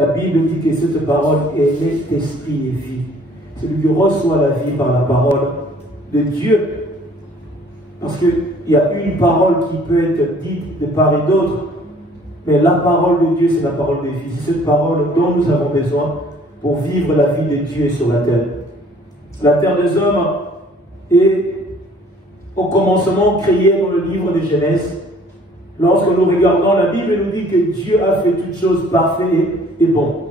La Bible dit que cette parole est esprit et vie. Celui qui reçoit la vie par la parole de Dieu. Parce qu'il y a une parole qui peut être dite de part et d'autre, mais la parole de Dieu, c'est la parole de vie. C'est cette parole dont nous avons besoin pour vivre la vie de Dieu sur la terre. La terre des hommes est au commencement créée dans le livre de Genèse. Lorsque nous regardons la Bible, elle nous dit que Dieu a fait toutes choses parfaites et bon.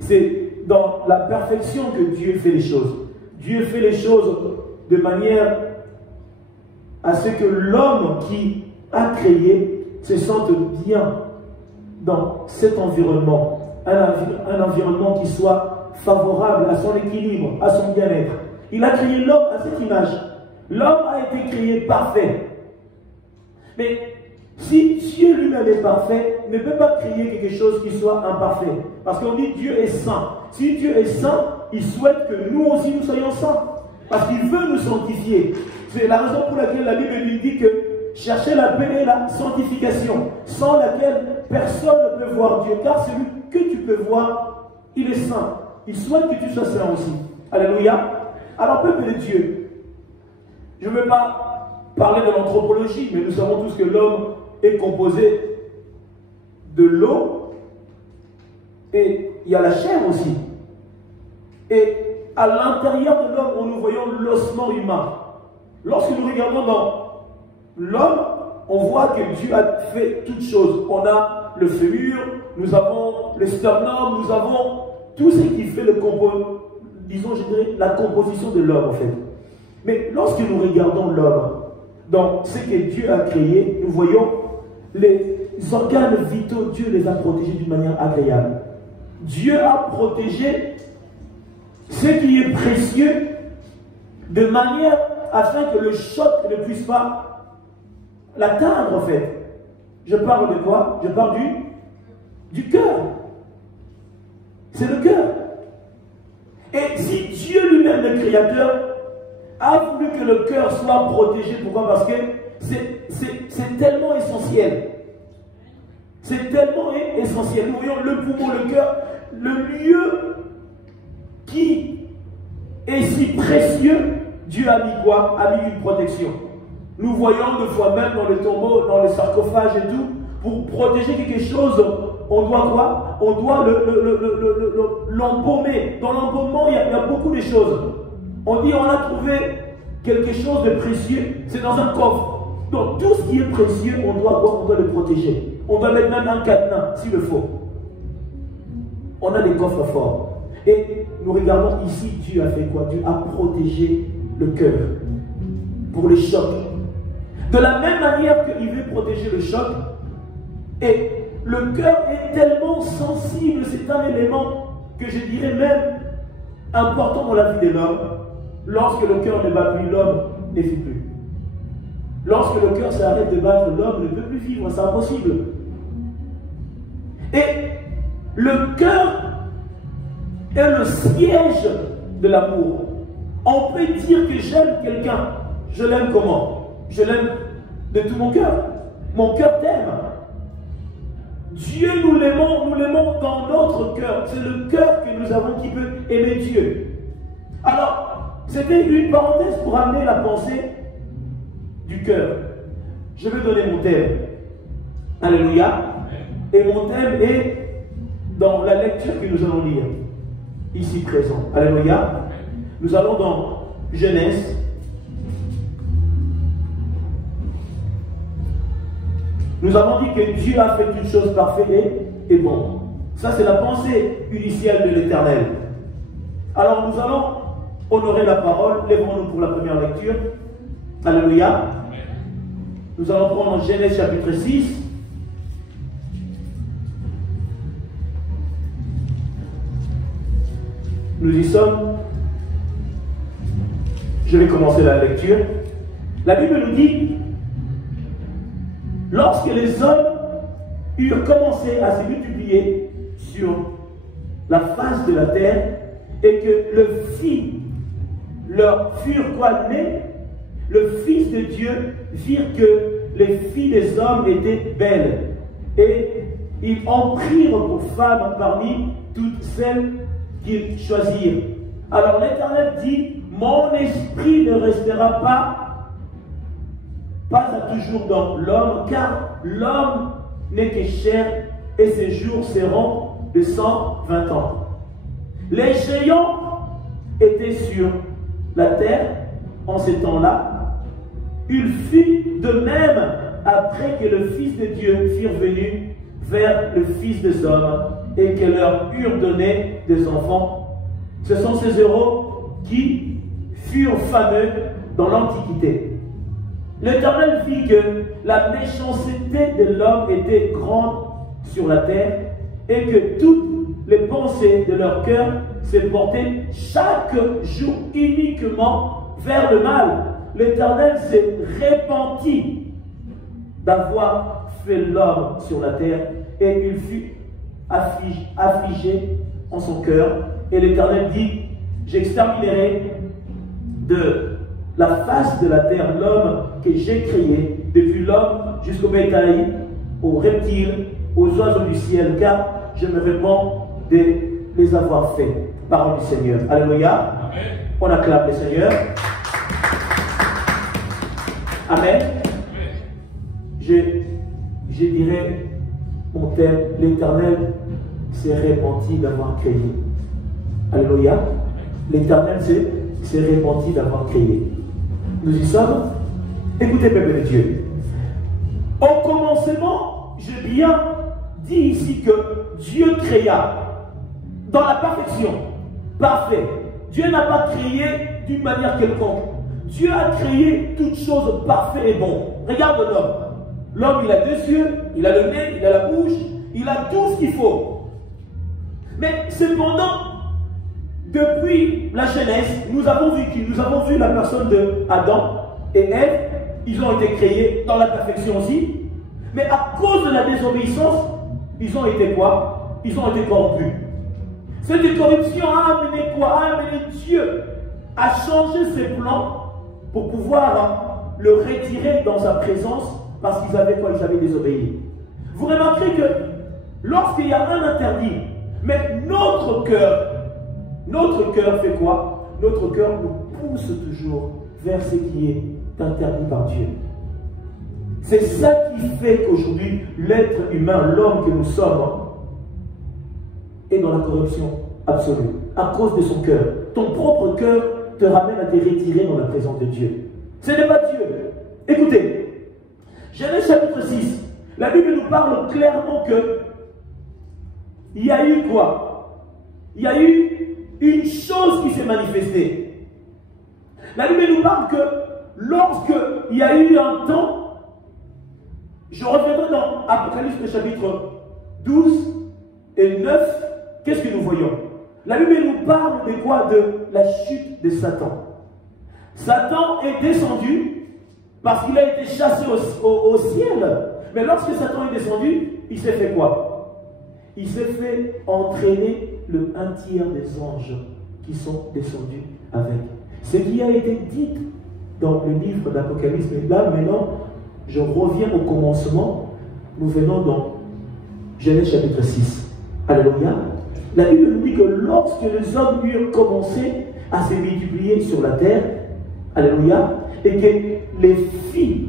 C'est dans la perfection que Dieu fait les choses. Dieu fait les choses de manière à ce que l'homme qui a créé se sente bien dans cet environnement. Un environnement qui soit favorable à son équilibre, à son bien-être. Il a créé l'homme à cette image. L'homme a été créé parfait. Mais si Dieu lui-même est parfait, il ne peut pas créer quelque chose qui soit imparfait. Parce qu'on dit Dieu est saint. Si Dieu est saint, il souhaite que nous aussi nous soyons saints. Parce qu'il veut nous sanctifier. C'est la raison pour laquelle la Bible lui dit que cherchez la paix et la sanctification, sans laquelle personne ne peut voir Dieu. Car celui que tu peux voir, il est saint. Il souhaite que tu sois saint aussi. Alléluia. Alors, peuple de Dieu, je ne veux pas parler de l'anthropologie, mais nous savons tous que l'homme est composé de l'eau et il y a la chair aussi. Et à l'intérieur de l'homme, nous voyons l'ossement humain. Lorsque nous regardons dans l'homme, on voit que Dieu a fait toutes choses. On a le fémur, nous avons le sternum, nous avons tout ce qui fait disons, je dirais, la composition de l'homme en fait. Mais lorsque nous regardons l'homme, dans ce que Dieu a créé, nous voyons les organes vitaux, Dieu les a protégés d'une manière agréable. Dieu a protégé ce qui est précieux de manière afin que le choc ne puisse pas l'atteindre en fait. Je parle de quoi? Je parle du cœur. C'est le cœur. Et si Dieu lui-même, le Créateur, a voulu que le cœur soit protégé, pourquoi? Parce que c'est tellement essentiel. C'est tellement essentiel. Nous voyons le poumon, le cœur, le lieu qui est si précieux. Dieu a mis quoi? A mis une protection. Nous voyons des fois même dans le tombeau, dans le sarcophage et tout, pour protéger quelque chose, on doit quoi? On doit l'embaumer. Dans l'embaumement, il y a beaucoup de choses. On dit on a trouvé quelque chose de précieux, c'est dans un coffre. Donc tout ce qui est précieux, on doit quoi? On doit le protéger. On doit mettre même un cadenas s'il le faut. On a des coffres forts. Et nous regardons ici, Dieu a fait quoi? Dieu a protégé le cœur pour les chocs. De la même manière qu'il veut protéger le choc, et le cœur est tellement sensible, c'est un élément que je dirais même important dans la vie de l'homme. Lorsque le cœur ne bat plus, l'homme ne vit plus. Lorsque le cœur s'arrête de battre, l'homme ne peut plus vivre, c'est impossible. Et le cœur est le siège de l'amour. On peut dire que j'aime quelqu'un. Je l'aime comment? Je l'aime de tout mon cœur. Mon cœur t'aime. Dieu, nous l'aimons dans notre cœur. C'est le cœur que nous avons qui peut aimer Dieu. Alors, c'était une parenthèse pour amener la pensée du cœur. Je vais donner mon thème. Alléluia. Et mon thème est dans la lecture que nous allons lire, ici présent. Alléluia. Nous allons dans Genèse. Nous avons dit que Dieu a fait toutes choses parfaites et bon. Ça, c'est la pensée initiale de l'Éternel. Alors, nous allons honorer la parole. Lèvons-nous pour la première lecture. Alléluia. Nous allons prendre Genèse chapitre 6. Nous y sommes. Je vais commencer la lecture. La Bible nous dit: lorsque les hommes eurent commencé à se multiplier sur la face de la terre et que le Fils leur furent quoi nés, le Fils de Dieu virent que les filles des hommes étaient belles et ils en prirent pour femmes parmi toutes celles qu'ils choisirent. Alors l'Éternel dit, mon esprit ne restera pas à toujours dans l'homme, car l'homme n'est que chair et ses jours seront de 120 ans. Les géants étaient sur la terre en ces temps-là. Il fut de même après que le Fils de Dieu fût venu vers le Fils des hommes et que leur eurent donné des enfants. Ce sont ces héros qui furent fameux dans l'Antiquité. L'Éternel vit que la méchanceté de l'homme était grande sur la terre et que toutes les pensées de leur cœur se portaient chaque jour uniquement vers le mal. L'Éternel s'est repenti d'avoir fait l'homme sur la terre et il fut affligé en son cœur. Et l'Éternel dit, j'exterminerai de la face de la terre l'homme que j'ai créé, depuis l'homme jusqu'au bétail, aux reptiles, aux oiseaux du ciel, car je me répands de les avoir faits. Parole du Seigneur. Alléluia. Amen. On acclame le Seigneur. Amen. Je dirais mon thème, l'Éternel s'est repenti d'avoir créé. Alléluia. L'Éternel s'est repenti d'avoir créé. Nous y sommes. Écoutez, peuple de Dieu. Au commencement, j'ai bien dit ici que Dieu créa dans la perfection, parfait. Dieu n'a pas créé d'une manière quelconque. Dieu a créé toutes choses parfaites et bonnes. Regarde l'homme. L'homme, il a 2 yeux, il a le nez, il a la bouche, il a tout ce qu'il faut. Mais cependant, depuis la Genèse, nous avons vu qui? Nous avons vu la personne de Adam et Ève. Ils ont été créés dans la perfection aussi. Mais à cause de la désobéissance, ils ont été quoi? Ils ont été corrompus. Cette corruption a amené quoi? A amené Dieu à changer ses plans pour pouvoir le retirer dans sa présence parce qu'ils avaient quoi? Ils avaient désobéi. Vous remarquerez que lorsqu'il y a un interdit, mais notre cœur fait quoi? Notre cœur nous pousse toujours vers ce qui est interdit par Dieu. C'est ça qui fait qu'aujourd'hui, l'être humain, l'homme que nous sommes, est dans la corruption absolue, à cause de son cœur. Ton propre cœur te ramène à te retirer dans la présence de Dieu. Ce n'est pas Dieu. Écoutez, Genèse chapitre 6, la Bible nous parle clairement que il y a eu quoi? Il y a eu une chose qui s'est manifestée. La Bible nous parle que lorsqu'il y a eu un temps, je reviendrai dans Apocalypse chapitre 12 et 9, qu'est-ce que nous voyons? La Bible nous parle de quoi? De la chute de Satan. Satan est descendu parce qu'il a été chassé au ciel. Mais lorsque Satan est descendu, il s'est fait quoi? Il s'est fait entraîner un tiers des anges qui sont descendus avec. Ce qui a été dit dans le livre d'Apocalypse. Et là, maintenant, je reviens au commencement. Nous venons dans Genèse chapitre 6. Alléluia. La Bible nous dit que lorsque les hommes eurent commencé à se multiplier sur la terre, alléluia, et que les filles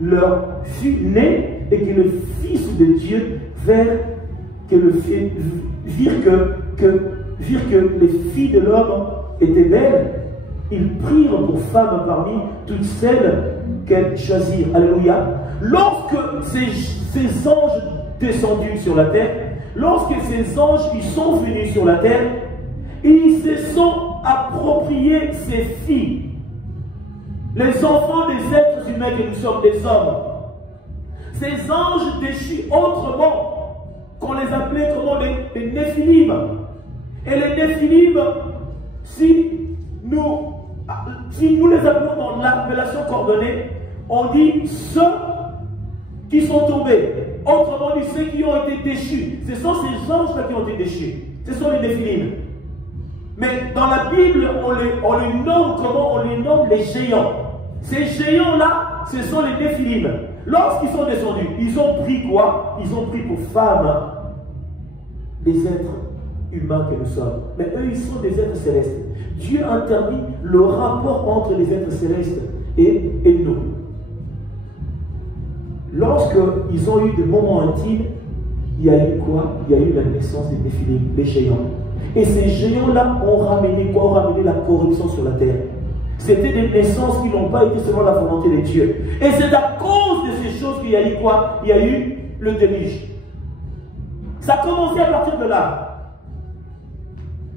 leur furent nées, et que le Fils de Dieu virent que les filles de l'homme étaient belles, ils prirent pour femmes parmi toutes celles qu'elles choisirent. Alléluia. Lorsque ces anges descendus sur la terre, lorsque ces anges ils sont venus sur la terre, ils se sont appropriés ces filles, les enfants des êtres humains que nous sommes, des hommes. Ces anges déchus autrement, qu'on les appelait comment? Les Néphilim. Et les Néphilim, si nous les appelons dans l'appellation coordonnée, on dit ceux qui sont tombés. Autrement dit, ceux qui ont été déchus. Ce sont ces anges-là qui ont été déchus. Ce sont les Néphilim. Mais dans la Bible, on les nomme comment? On les nomme les géants. Ces géants-là, ce sont les Néphilim. Lorsqu'ils sont descendus, ils ont pris quoi? Ils ont pris pour femmes des êtres humains que nous sommes. Mais eux, ils sont des êtres célestes. Dieu interdit le rapport entre les êtres célestes et nous. Lorsqu'ils ont eu des moments intimes, il y a eu quoi? Il y a eu la naissance des Néphilim, des géants. Et ces géants-là ont ramené quoi? Ont ramené la corruption sur la terre. C'était des naissances qui n'ont pas été selon la volonté de Dieu. Et c'est à cause de ces choses qu'il y a eu quoi? Il y a eu le déluge. Ça a commencé à partir de là.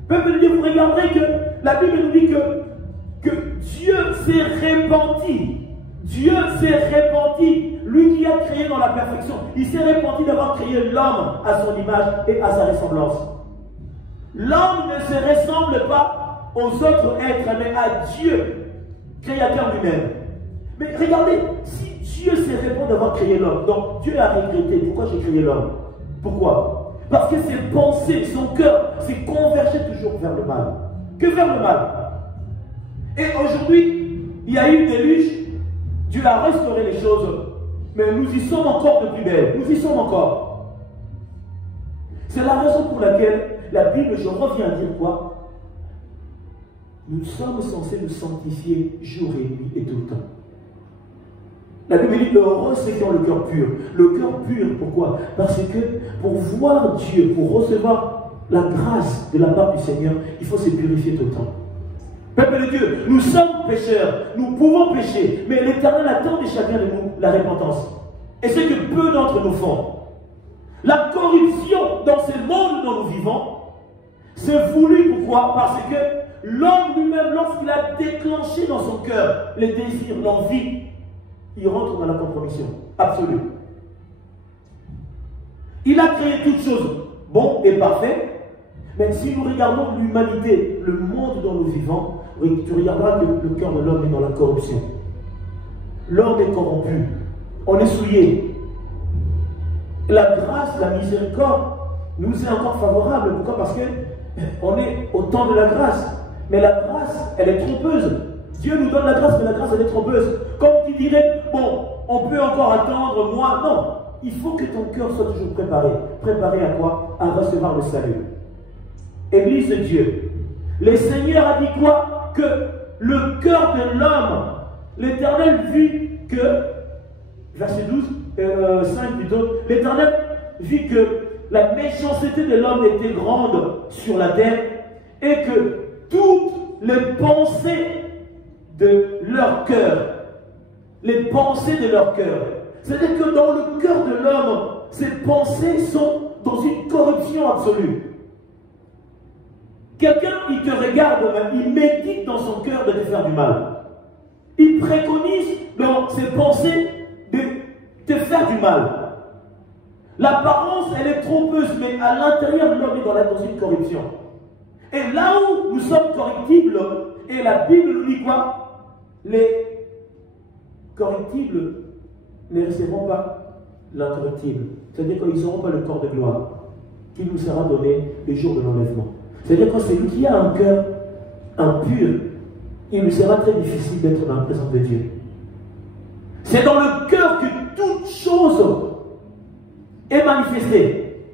Peuple de Dieu, vous regardez que la Bible nous dit que Dieu s'est répandu. Dieu s'est répandu. Lui qui a créé dans la perfection. Il s'est répandu d'avoir créé l'homme à son image et à sa ressemblance. L'homme ne se ressemble pas aux autres êtres, mais à Dieu, créateur lui-même. Mais regardez, si Dieu s'est répandu d'avoir créé l'homme, donc Dieu a regretté. Pourquoi j'ai créé l'homme? Pourquoi? Parce que ses pensées, son cœur s'est convergé toujours vers le mal. Que vers le mal. Et aujourd'hui, il y a eu une déluge. Dieu a restauré les choses. Mais nous y sommes encore de plus belle. Nous y sommes encore. C'est la raison pour laquelle la Bible, je reviens à dire quoi? Nous sommes censés nous sanctifier jour et nuit et tout le temps. La Bible dit heureux ceux qui ont le cœur pur. Le cœur pur, pourquoi? Parce que pour voir Dieu, pour recevoir la grâce de la part du Seigneur, il faut se purifier tout le temps. Peuple de Dieu, nous sommes pécheurs, nous pouvons pécher, mais l'Éternel attend de chacun de nous la repentance. Et c'est que peu d'entre nous font. La corruption dans ce monde dont nous vivons, c'est voulu pourquoi? Parce que l'homme lui-même, lorsqu'il a déclenché dans son cœur les désirs, l'envie, il rentre dans la compromission absolue. Il a créé toutes choses bon et parfait, mais si nous regardons l'humanité, le monde dont nous vivons, tu regarderas que le cœur de l'homme est dans la corruption. L'homme est corrompu, on est souillé. La grâce, la miséricorde nous est encore favorable. Pourquoi? Parce qu'on est au temps de la grâce. Mais la grâce, elle est trompeuse. Dieu nous donne la grâce, mais la grâce, elle est trompeuse. Comme tu dirais, bon, on peut encore attendre moi. Non, il faut que ton cœur soit toujours préparé. Préparé à quoi? À recevoir le salut. Église de Dieu. Le Seigneur a dit quoi? Que le cœur de l'homme, l'Éternel vit que, verset 5 plutôt, l'Éternel vit que la méchanceté de l'homme était grande sur la terre et que toutes les pensées de leur cœur, les pensées de leur cœur, c'est-à-dire que dans le cœur de l'homme, ces pensées sont dans une corruption absolue. Quelqu'un, il te regarde, il médite dans son cœur de te faire du mal. Il préconise dans ses pensées de te faire du mal. L'apparence, elle est trompeuse, mais à l'intérieur de l'homme, il est dans une corruption. Et là où nous sommes corruptibles, et la Bible nous dit quoi? Les corruptibles ne recevront pas l'incorruptible. C'est-à-dire qu'ils n'auront pas le corps de gloire qui nous sera donné le jour de l'enlèvement. C'est-à-dire que celui qui a un cœur impur, il lui sera très difficile d'être dans la présence de Dieu. C'est dans le cœur que toute chose est manifestée.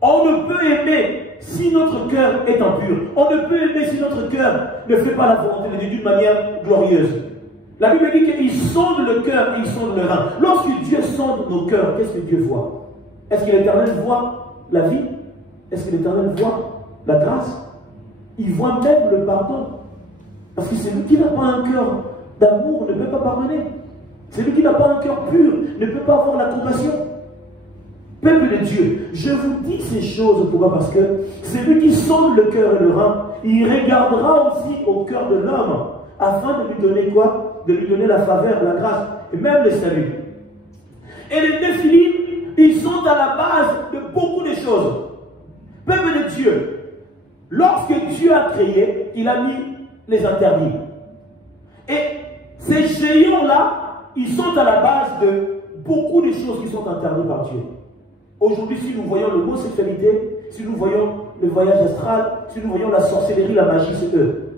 On ne peut aimer si notre cœur est impur. On ne peut aimer si notre cœur ne fait pas la volonté de Dieu d'une manière glorieuse. La Bible dit qu'il sonde le cœur et il sonde le rein. Lorsque Dieu sonde nos cœurs, qu'est-ce que Dieu voit? Est-ce que l'Éternel voit la vie? Est-ce que l'Éternel voit la grâce? Il voit même le pardon. Parce que celui qui n'a pas un cœur d'amour ne peut pas pardonner. Celui qui n'a pas un cœur pur ne peut pas avoir la compassion. Peuple de Dieu, je vous dis ces choses pourquoi? Parce que celui qui sonde le cœur et le rein, il regardera aussi au cœur de l'homme afin de lui donner quoi? De lui donner la faveur, la grâce et même le salut. Et les Néphilim, ils sont à la base de beaucoup de choses. Peuple de Dieu, lorsque Dieu a créé, il a mis les interdits. Et ces géants-là, ils sont à la base de beaucoup de choses qui sont interdites par Dieu. Aujourd'hui, si nous voyons l'homosexualité, si nous voyons le voyage astral, si nous voyons la sorcellerie, la magie, c'est eux.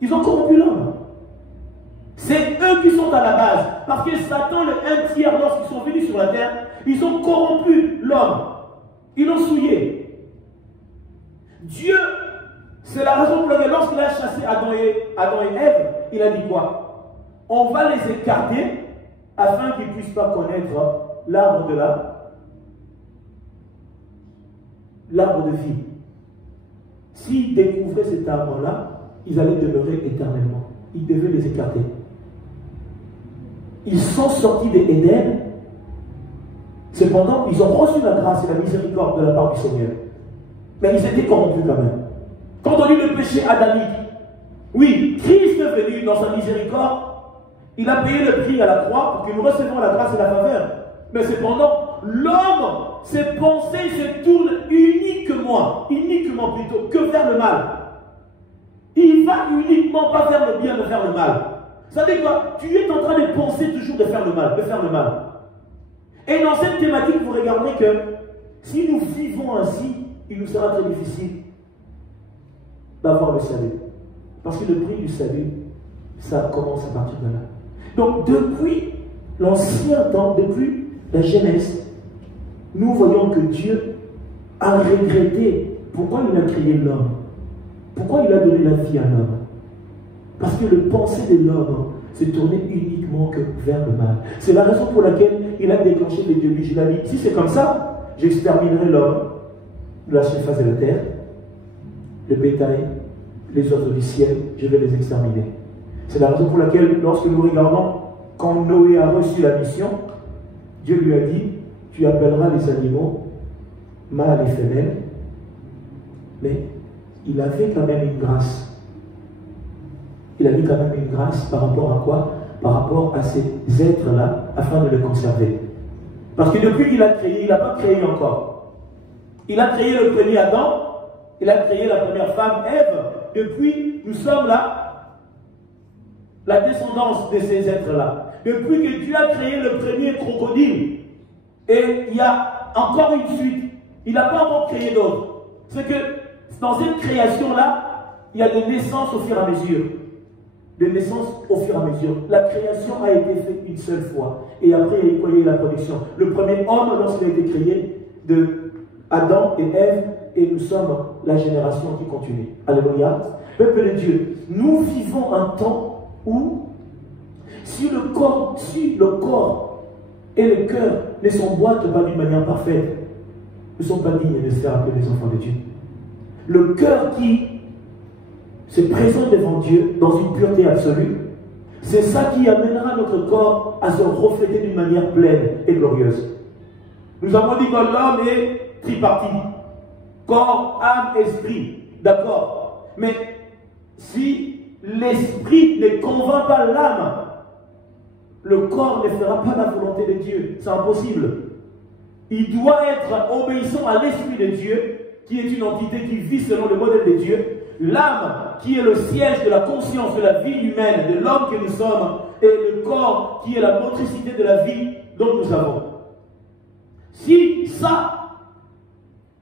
Ils ont corrompu l'homme. C'est eux qui sont à la base. Parce que Satan, le 1/3, lorsqu'ils sont venus sur la terre, ils ont corrompu l'homme. Ils l'ont souillé. Dieu, c'est la raison pour laquelle lorsqu'il a chassé Adam et Ève, il a dit quoi? On va les écarter afin qu'ils ne puissent pas connaître l'arbre de vie. S'ils découvraient cet arbre-là, ils allaient demeurer éternellement. Ils devaient les écarter. Ils sont sortis d'Éden. Cependant, ils ont reçu la grâce et la miséricorde de la part du Seigneur. Mais ils étaient corrompus quand même. Quand on dit le péché adamique, oui, Christ est venu dans sa miséricorde. Il a payé le prix à la croix pour que nous recevions la grâce et la faveur. Mais cependant, l'homme, ses pensées se tournent uniquement plutôt, que vers le mal. Il va uniquement pas faire le bien, mais faire le mal. Ça veut dire quoi? Tu es en train de penser toujours de faire le mal, Et dans cette thématique, vous regardez que si nous vivons ainsi, il nous sera très difficile d'avoir le salut. Parce que le prix du salut, ça commence à partir de là. Donc depuis l'ancien temps, depuis la Genèse, nous voyons que Dieu a regretté pourquoi il a créé l'homme. Pourquoi il a donné la vie à l'homme? Parce que le pensée de l'homme se tournait uniquement que vers le mal. C'est la raison pour laquelle il a déclenché les déluges. Il a dit, si c'est comme ça, j'exterminerai l'homme de la surface de la terre, le bétail, les oiseaux du ciel, je vais les exterminer. C'est la raison pour laquelle, lorsque nous regardons, quand Noé a reçu la mission, Dieu lui a dit, tu appelleras les animaux, mâles et femelles, mais il avait quand même une grâce. Il a mis quand même une grâce par rapport à quoi? Par rapport à ces êtres-là, afin de les conserver. Parce que depuis qu'il a créé, il n'a pas créé encore. Il a créé le premier Adam, il a créé la première femme, Ève. Depuis, nous sommes là, la descendance de ces êtres-là. Depuis que Dieu a créé le premier crocodile, et il y a encore une suite, il n'a pas encore créé d'autres. C'est que dans cette création-là, il y a des naissances au fur et à mesure. Des naissances au fur et à mesure. La création a été faite une seule fois. Et après, il y a eu la production. Le premier homme, lorsqu'il a été créé, de Adam et Ève, et nous sommes la génération qui continue. Alléluia. Peuple de Dieu, nous vivons un temps où, si le corps et le cœur ne s'emboîtent pas d'une manière parfaite, ne sont pas dignes de se faire appeler les enfants de Dieu. Le cœur qui se présente devant Dieu dans une pureté absolue, c'est ça qui amènera notre corps à se refléter d'une manière pleine et glorieuse. Nous avons dit que l'homme est tripartite. Corps, âme, esprit. D'accord. Mais si l'esprit ne convainc pas l'âme, le corps ne fera pas la volonté de Dieu. C'est impossible. Il doit être obéissant à l'esprit de Dieu, qui est une entité qui vit selon le modèle de Dieu. L'âme, qui est le siège de la conscience de la vie humaine, de l'homme que nous sommes, et le corps, qui est la motricité de la vie dont nous avons. Si ça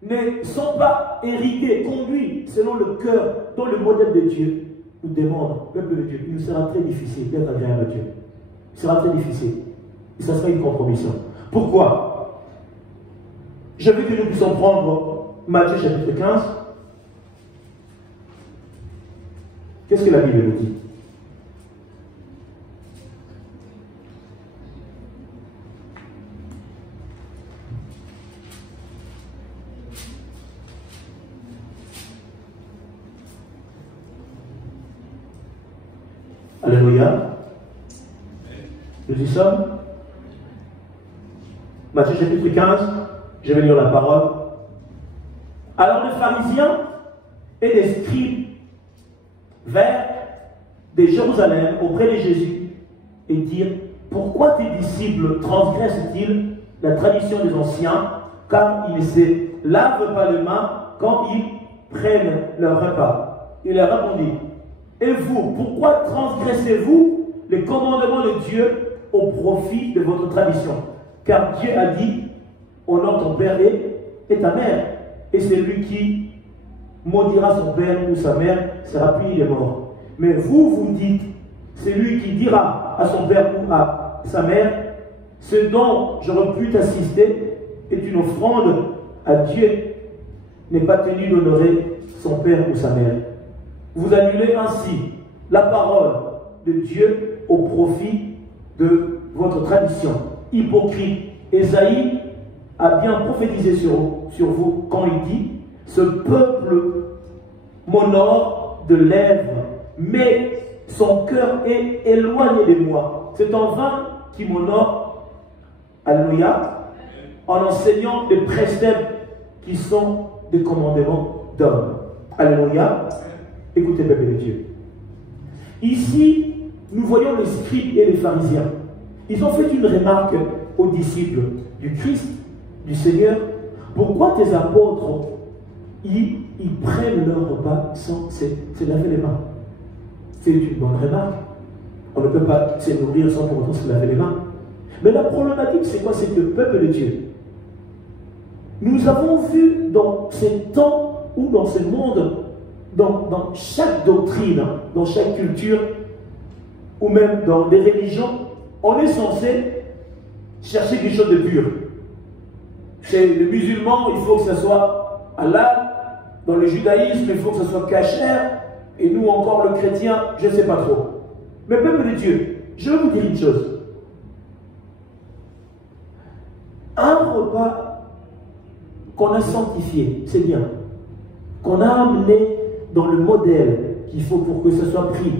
ne sont pas hérités, conduits selon le cœur, dans le modèle de Dieu, nous demande, peuple de Dieu, il nous sera très difficile d'être agréable à Dieu. Il sera très difficile. Et ça sera une compromission. Pourquoi? Je veux que nous puissions prendre Matthieu chapitre 15. Qu'est-ce que la Bible nous dit? Alléluia. Nous y sommes. Matthieu chapitre 15, je vais lire la parole. Alors les pharisiens et les scribes vinrent de Jérusalem auprès de Jésus et dirent, pourquoi tes disciples transgressent-ils la tradition des anciens, car ils ne se lavent pas les mains quand ils prennent leur repas? Il leur répondit, et vous, pourquoi transgressez-vous les commandements de Dieu au profit de votre tradition? Car Dieu a dit, honore ton père et ta mère, et celui qui maudira son père ou sa mère sera puni de mort. Mais vous, vous dites, celui qui dira à son père ou à sa mère, ce dont j'aurais pu t'assister est une offrande à Dieu, n'est pas tenu d'honorer son père ou sa mère. Vous annulez ainsi la parole de Dieu au profit de votre tradition. Hypocrite, Ésaïe a bien prophétisé sur vous quand il dit « Ce peuple m'honore de lèvres, mais son cœur est éloigné de moi. C'est en vain qu'il m'honore, alléluia, en enseignant des préceptes qui sont des commandements d'hommes. » Alléluia. Écoutez, peuple de Dieu. Ici, nous voyons les scribes et les pharisiens. Ils ont fait une remarque aux disciples du Christ, du Seigneur. Pourquoi tes apôtres, ils prennent leur repas sans se laver les mains? C'est une bonne remarque. On ne peut pas se nourrir sans pour autant se laver les mains. Mais la problématique, c'est quoi? C'est que le peuple de Dieu, nous avons vu dans ces temps ou dans ce monde, dans chaque doctrine, dans chaque culture, ou même dans des religions, on est censé chercher quelque chose de pur. Chez les musulmans, il faut que ce soit halal. Dans le judaïsme, il faut que ce soit kasher. Et nous encore, le chrétien, je ne sais pas trop. Mais peuple de Dieu, je vais vous dire une chose. Un repas qu'on a sanctifié, c'est bien. Qu'on a amené dans le modèle qu'il faut pour que ce soit pris.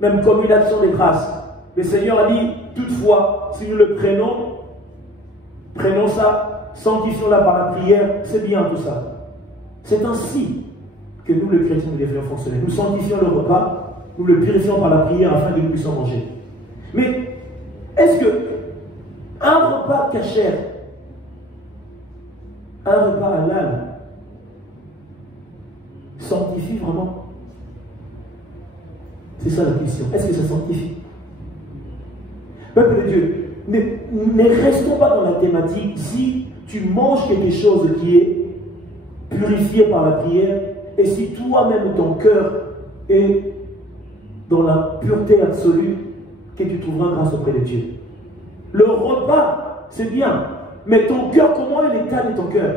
Même comme une action de grâce. Le Seigneur a dit, toutefois, si nous le prenons ça, sanctifions-la par la prière, c'est bien tout ça. C'est ainsi que nous, les chrétiens, nous devrions fonctionner. Nous sanctifions le repas, nous le purifions par la prière afin que nous puissions manger. Mais est-ce que un repas cachère, un repas halal, sanctifie vraiment? C'est ça la question. Est-ce que ça sanctifie? Peuple de Dieu, ne restons pas dans la thématique. Si tu manges quelque chose qui est purifié par la prière, et si toi-même ton cœur est dans la pureté absolue, que tu trouveras grâce auprès de Dieu. Le repas, c'est bien, mais ton cœur, comment est l'état de ton cœur?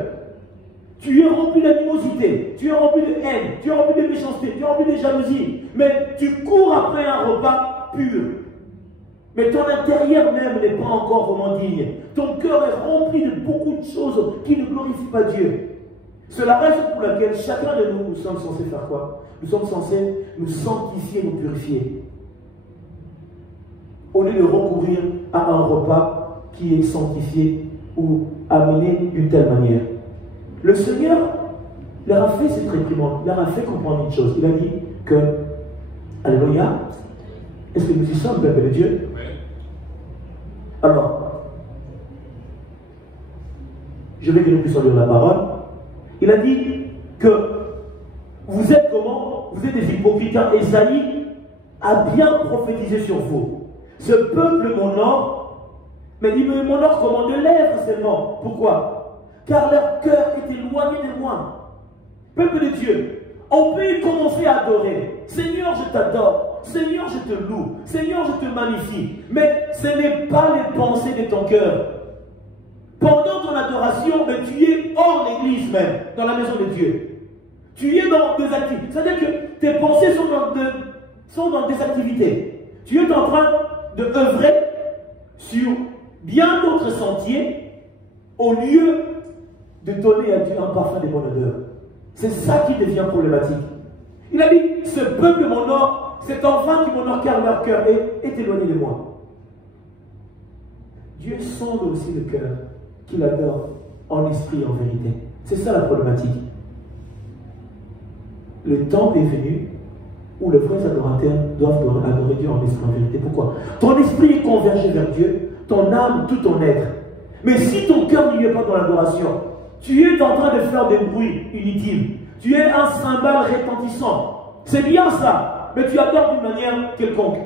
Tu es rempli d'animosité, tu es rempli de haine, tu es rempli de méchanceté, tu es rempli de jalousie, mais tu cours après un repas pur. Mais ton intérieur même n'est pas encore vraiment digne. Ton cœur est rempli de beaucoup de choses qui ne glorifient pas Dieu. C'est la raison pour laquelle chacun de nous, nous sommes censés faire quoi? Nous sommes censés nous sanctifier, nous purifier. Au lieu de recourir à un repas qui est sanctifié ou amené d'une telle manière. Le Seigneur leur a fait cette réprimande, leur a fait comprendre une chose. Il a dit que, alléluia, est-ce que nous y sommes, peuple de Dieu? Alors, je vais que nous puissions lire la parole. Il a dit que vous êtes comment? Vous êtes des hypocrites. Ésaïe a bien prophétisé sur vous. Ce peuple m'honore, mais il m'honore comment? De lèvres seulement. Pourquoi? Car leur cœur est éloigné de moi. Peuple de Dieu, on peut y commencer à adorer. Seigneur, je t'adore. Seigneur, je te loue. Seigneur, je te magnifie. Mais ce n'est pas les pensées de ton cœur. Pendant ton adoration, mais tu es hors l'église même, dans la maison de Dieu. Tu es dans des activités. C'est-à-dire que tes pensées sont dans des activités. Tu es en train de œuvrer sur bien d'autres sentiers au lieu de donner à Dieu un parfum de bonne odeur. C'est ça qui devient problématique. Il a dit, ce peuple m'honore, c'est enfin qui m'honore car leur cœur est éloigné de moi. Dieu sonde aussi le cœur qu'il adore en esprit et en vérité. C'est ça la problématique. Le temps est venu où les vrais adorateurs doivent adorer Dieu en esprit et en vérité. Pourquoi? Ton esprit est convergé vers Dieu, ton âme, tout ton être. Mais si ton cœur n'y est pas dans l'adoration, tu es en train de faire des bruits inutiles. Tu es un cymbale retentissant. C'est bien ça, mais tu adores d'une manière quelconque.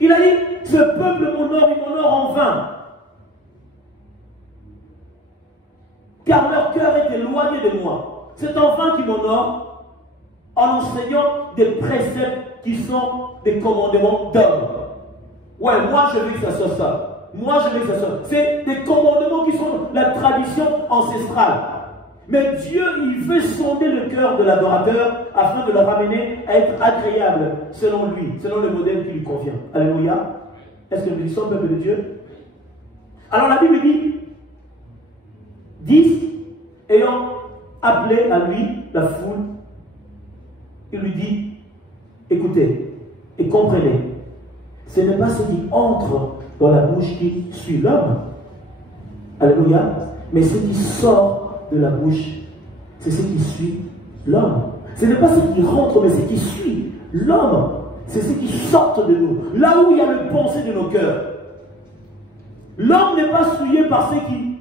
Il a dit, ce peuple m'honore, il m'honore en vain. Car leur cœur est éloigné de moi. C'est en vain qu'ils m'honorent en enseignant des préceptes qui sont des commandements d'hommes. Ouais, moi je veux que ça soit ça. Moi je veux que ça soit. C'est des commandements qui sont la tradition ancestrale. Mais Dieu, il veut sonder le cœur de l'adorateur afin de le ramener à être agréable selon lui, selon le modèle qui lui convient. Alléluia. Est-ce que nous sommes peuple de Dieu? Alors la Bible dit 10 ayant appelé à lui la foule, il lui dit, écoutez et comprenez, ce n'est pas ce qui entre dans la bouche qui suit l'homme, alléluia, mais ce qui sort de la bouche, c'est ce qui suit l'homme. Ce n'est pas ce qui rentre, mais ce qui suit l'homme. C'est ce qui sort de nous, là où il y a le pensée de nos cœurs. L'homme n'est pas souillé par ce qui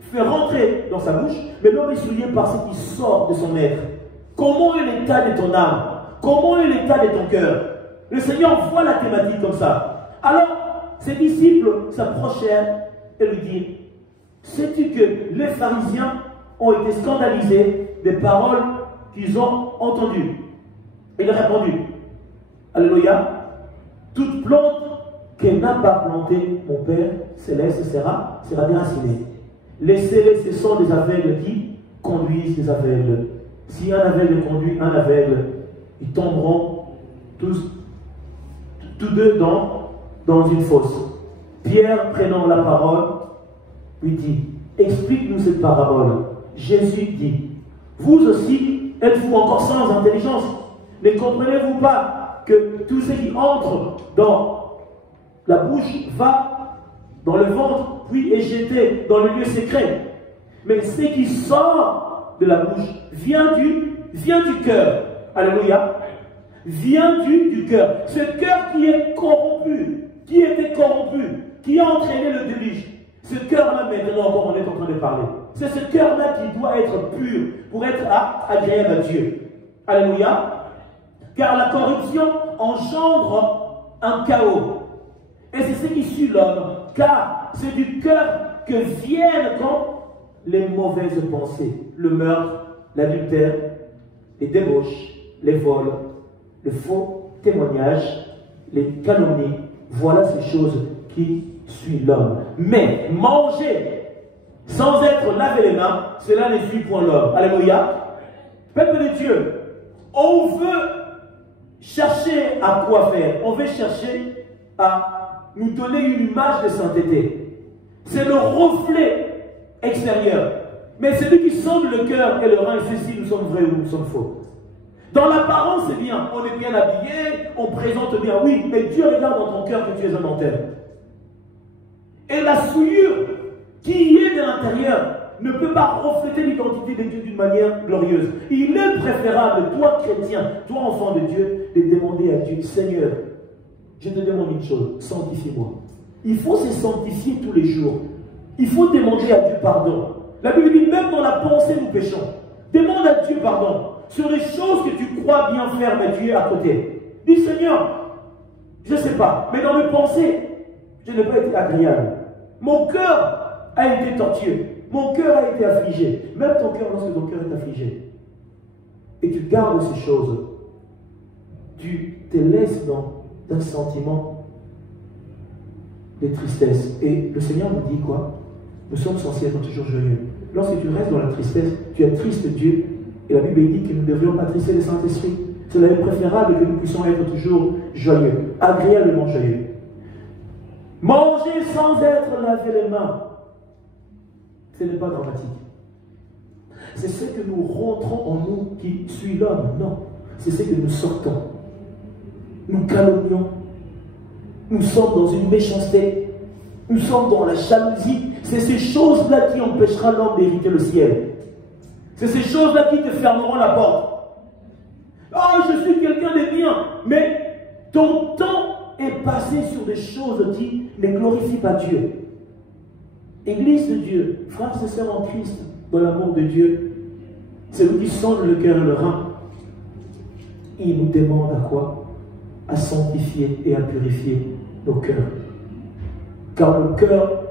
fait rentrer dans sa bouche, mais l'homme est souillé par ce qui sort de son être. Comment est l'état de ton âme? Comment est l'état de ton cœur? Le Seigneur voit la thématique comme ça. Alors, ses disciples s'approchèrent et lui dirent, sais-tu que les pharisiens ont été scandalisés des paroles qu'ils ont entendues? Il répondit, alléluia, toute plante qu'elle n'a pas plantée, mon Père céleste sera déracinée. Laissez-les, ce sont des aveugles qui conduisent des aveugles. Si un aveugle conduit un aveugle, ils tomberont tous deux dans une fosse. Pierre, prenant la parole, lui dit, explique-nous cette parabole. Jésus dit, vous aussi, êtes-vous encore sans intelligence? Ne comprenez-vous pas que tout ce qui entre dans la bouche va dans le ventre, puis est jeté dans le lieu secret? Mais ce qui sort de la bouche vient du cœur. Alléluia. Vient du cœur. Ce cœur qui est corrompu, qui était corrompu, qui a entraîné le déluge. Ce cœur-là, maintenant encore, on est en train de parler. C'est ce cœur-là qui doit être pur pour être agréable à Dieu. Alléluia. Car la corruption engendre un chaos. Et c'est ce qui suit l'homme. Car c'est du cœur que viennent les mauvaises pensées. Le meurtre, l'adultère, les débauches, les vols, le faux témoignage, les calomnies. Voilà ces choses qui suivent l'homme. Mais manger sans être lavé les mains, cela ne suit point l'homme. Alléluia. Peuple de Dieu, on veut chercher à quoi faire. On veut chercher à nous donner une image de sainteté. C'est le reflet extérieur. Mais celui qui sonde le cœur et le rein, c'est si nous sommes vrais ou nous sommes faux. Dans l'apparence, c'est bien. On est bien habillé, on présente bien. Oui, mais Dieu regarde dans ton cœur que tu es un enterre. Et la souillure qui est de l'intérieur ne peut pas refléter l'identité de Dieu d'une manière glorieuse. Il est préférable, toi chrétien, toi enfant de Dieu, de demander à Dieu, Seigneur, je te demande une chose, sanctifie-moi. Il faut se sanctifier tous les jours. Il faut demander à Dieu pardon. La Bible dit, même dans la pensée, nous péchons. Demande à Dieu pardon sur les choses que tu crois bien faire, mais tu es à côté. Dis, Seigneur, je ne sais pas, mais dans mes pensées, je n'ai pas été agréable. Mon cœur a été tortueux. Mon cœur a été affligé. Même ton cœur, lorsque ton cœur est affligé, et tu gardes ces choses, tu te laisses dans un sentiment de tristesse. Et le Seigneur nous dit quoi? Nous sommes censés être toujours joyeux. Lorsque tu restes dans la tristesse, tu attristes Dieu. Et la Bible dit que nous ne devrions pas attrister le Saint-Esprit. Cela est préférable que nous puissions être toujours joyeux, agréablement joyeux. Manger sans être lavé les mains, ce n'est pas dramatique. C'est ce que nous rentrons en nous qui suit l'homme. Non, c'est ce que nous sortons. Nous calomnions. Nous sommes dans une méchanceté. Nous sommes dans la jalousie. C'est ces choses-là qui empêchera l'homme d'hériter le ciel. C'est ces choses-là qui te fermeront la porte. Oh, je suis quelqu'un de bien. Mais ton temps est passé sur des choses qui ne glorifient pas Dieu. Église de Dieu, frères et sœurs en Christ, dans l'amour de Dieu, c'est lui qui sonde le cœur et le rein. Il nous demande à quoi? À sanctifier et à purifier nos cœurs. Car le cœur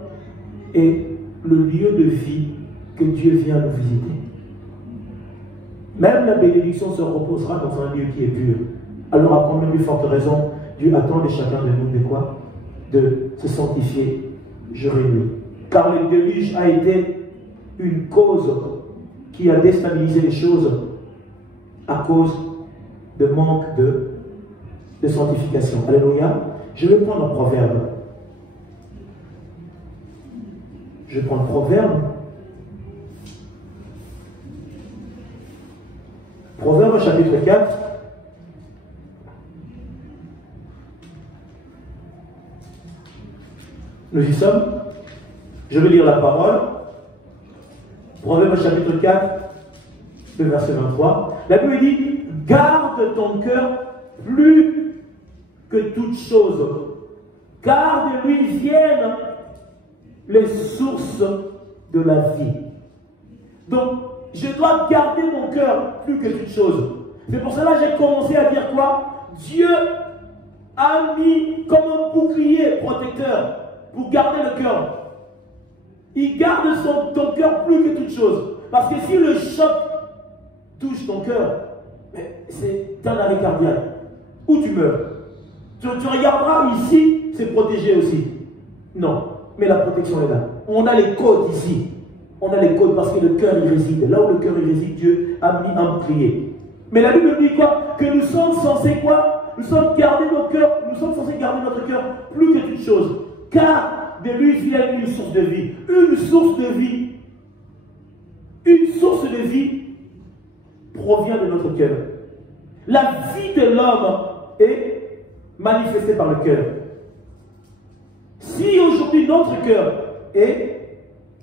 est le lieu de vie que Dieu vient nous visiter. Même la bénédiction se reposera dans un lieu qui est pur. Alors à combien de fortes raisons Dieu attend de chacun de nous de quoi? de se sanctifier jour et nuit. Car le déluge a été une cause qui a déstabilisé les choses à cause de manque de sanctification. Alléluia. Je vais prendre un proverbe. Je vais prendre Proverbe. Proverbe chapitre 4. Nous y sommes. Je vais lire la parole. Proverbe chapitre 4, le verset 23. La Bible dit, garde ton cœur plus que toute chose, car de lui viennent les sources de la vie. Donc, je dois garder mon cœur plus que toute chose. C'est pour cela que j'ai commencé à dire quoi? Dieu a mis comme un bouclier protecteur pour garder le cœur. Il garde ton cœur plus que toute chose. Parce que si le choc touche ton cœur, c'est un arrêt cardiaque. Ou tu meurs. Tu regarderas ici, c'est protégé aussi. Non, mais la protection est là. On a les codes ici. On a les codes parce que le cœur y réside. Là où le cœur y réside, Dieu a mis un bouclier. Mais la Bible dit quoi? Que nous sommes censés quoi? Nous sommes garder nos cœurs, nous sommes censés garder notre cœur plus que toute chose. Car de lui vient une source de vie. Une source de vie. Une source de vie provient de notre cœur. La vie de l'homme est manifestée par le cœur. Si aujourd'hui notre cœur est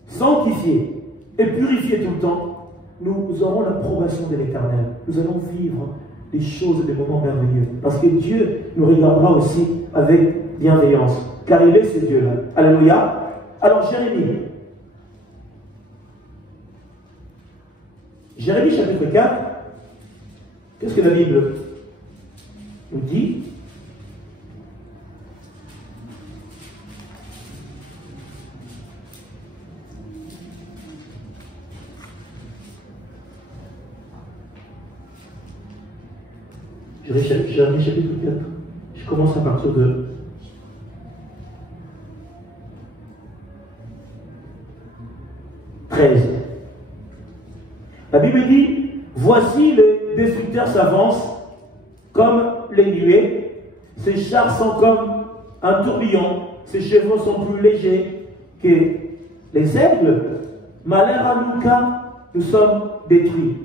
sanctifié et purifié tout le temps, nous aurons l'approbation de l'Éternel. Nous allons vivre des choses, des moments merveilleux. Parce que Dieu nous regardera aussi avec bienveillance. Car il est ce Dieu-là. Alléluia. Alors Jérémie. Jérémie chapitre 4. Qu'est-ce que la Bible nous dit? Jérémie chapitre 4. Je commence à partir de 13. La Bible dit, voici les destructeurs s'avancent comme les nuées, ses chars sont comme un tourbillon, ses chevaux sont plus légers que les aigles. Malheur à nous car nous sommes détruits.